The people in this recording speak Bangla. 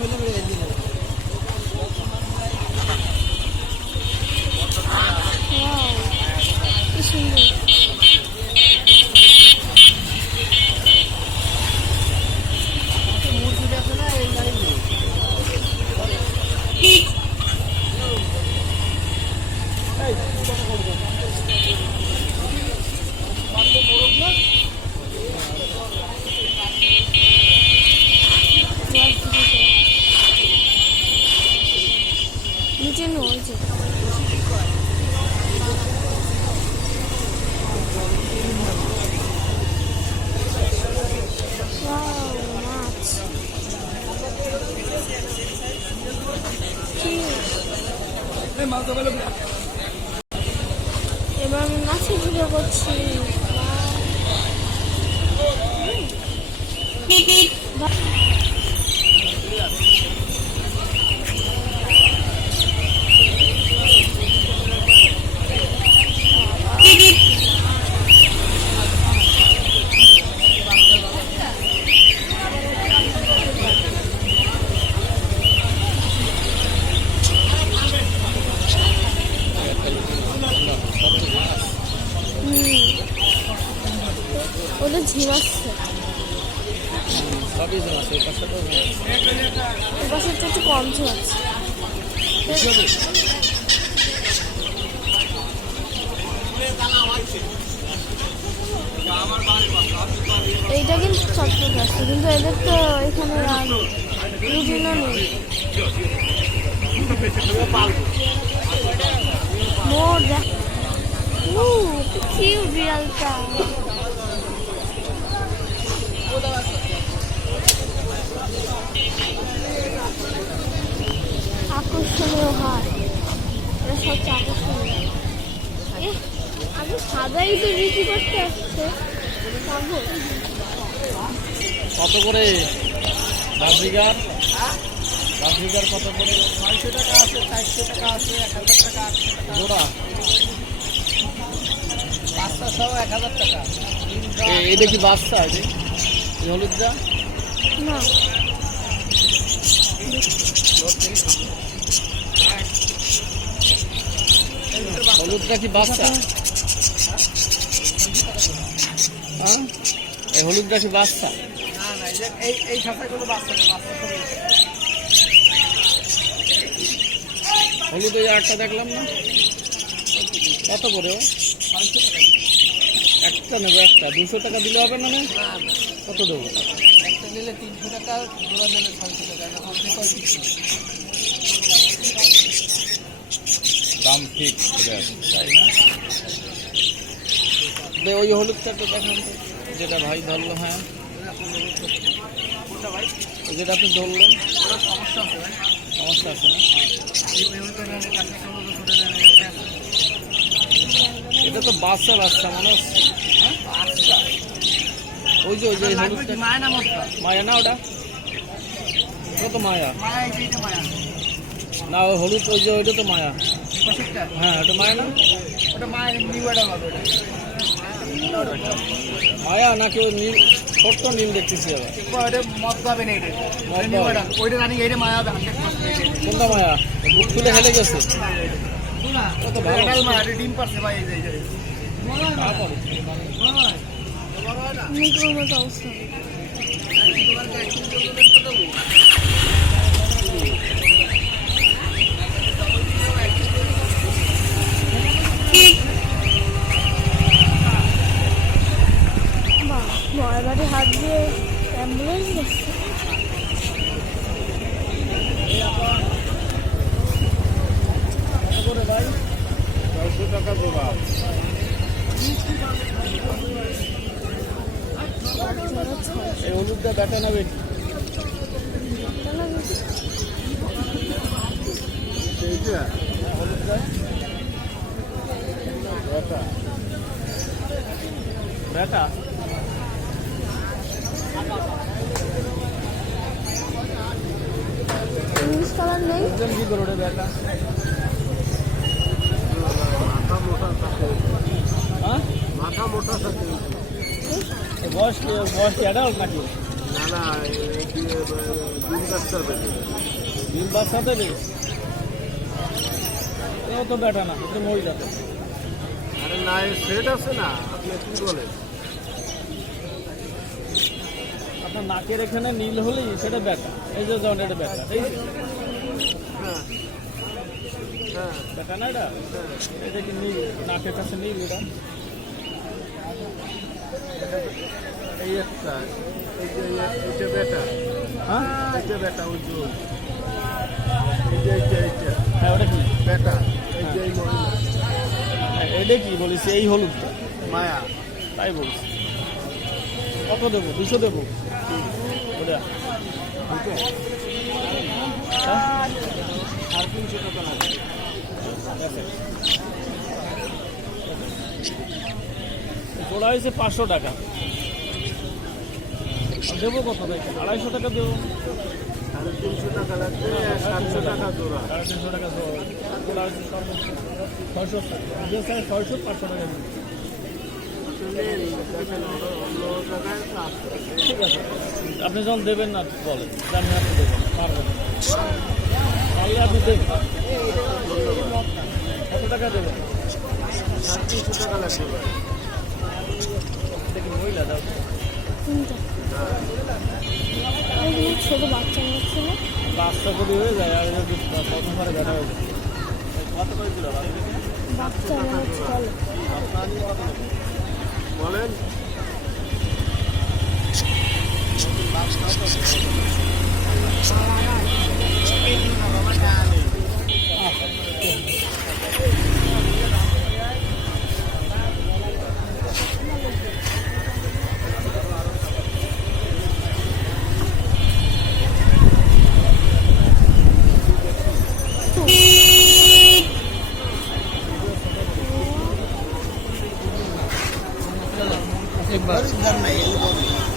böyle böyle আমি মাছে ভিডিও করছি। Thank হুম। ওটা জানা সেই পাশে তো একটু কম ঝিমাচ্ছে এইটা কিন্তু চটপট আছে কিন্তু এদের তো এখানে রুটিনও নেই। মোর দেখ ও কি বিড়ালটা। আকর্ষণীয় হয় এটা সবচেয়ে আকর্ষণীয়। আমি সাদাই তো বিক্রি করতে আসছে কত করে? দশ বিঘার কত করে? ছয়শো টাকা আছে চারশো টাকা আছে এক হাজার টাকা আটশো টাকা জোড়া? বাচ্চা সহ এক হাজার টাকা। এটা কি বাচ্চা? আছে হলুদটা? না। হলুদটা কি বাচ্চা? হ্যাঁ? এই হলুদটা কি বাচ্চা? না না এই এই এই খাঁচাগুলো বাচ্চা না বাচ্চা হলুদ ওই একটা দেখলাম না। কত করে? একটা নেব একটা। দুশো টাকা দিলে হবে না? কত দেবো? একটা নিলে তিনশো টাকা জোড়া নিলে ছয়শো টাকা? দাম ঠিক দে ওই হলুদটা তো দেখান যেটা ভাই ধরলো হ্যাঁ। যেটা আপনি ধরলেন। সমস্যা আছে সমস্যা না? এটা তো বাচ্চা বাচ্চা মানুষ। হ্যাঁ আচ্ছা ওই যে ওই যে মায়া না মায়া না ওটা? কত মায়া। মায়া মায়া। না ওই হলুদ ওই যে ওইটা তো মায়া। হ্যাঁ ওটা মায়া না? ওটা হবে মায়া নাকি ওই নীল ছোট্ট নীল দেখতেছি আবার। মায়া কোনটা মায়া? বুক খুলে হেলে গেছে। মায়া ডিম পারছে ভাই মুখের মতো অবস্থা বাড়ি হাত দিয়ে অ্যাম্বুলেন্স যাচ্ছে ছয়শো টাকা জোড়া যারা ছয় এই হলুদটা ব্যাটা নেবে টাকা বেশি। হলুদটা ব্যাটা। ব্যাটা ইংলিশ কালার নেই? বুঝলেন কি করে ওটা ব্যাটা? হ্যাঁ? মাথা মোটা থাকে। এ না বাচ্চা দেবে ডিম বাচ্চা দেবে এও তো বেটা না এটা মহিলা তো। আরে না সেট আছে না আপনি কি বলেন? আপনার নাকের এখানে নীল হলেই সেটা বেটা এই যে যেমন এটা বেটা এই হ্যাঁ হ্যাঁ বেটা না এটা? এটা কি নীল নাকের কাছে নীল এটা এই একটা এই যে বেটা হ্যাঁ এটা বেটা এই যে এইটা এইটা হ্যাঁ ওটা কি? বেটা এই যে এই মহিলা হ্যাঁ এটা কি বলিস? এই হলুদটা মায়া। তাই বলছি কত দেবো? দুশো দেবো? ওটা। হ্যাঁ? আর তিনশো টাকা লাগবে। জোড়া হয়েছে পাঁচশো টাকা। দেবো কত? আড়াইশো টাকা দেবো। তিনশো টাকা লাগবে টাকা তিনশো টাকা পাঁচশো টাকা আপনি যখন দেবেন না। বলেন আপনি দেবেন। আপনি দেবেন কত টাকা দেবেন? তিনশো টাকা লাগবে ছোট বাচ্চা বাচ্চা যদি হয়ে যায় আর যদি ঘরে বেটা হয়ে যায় কত করে দিল বাচ্চা एक बार इधर नहीं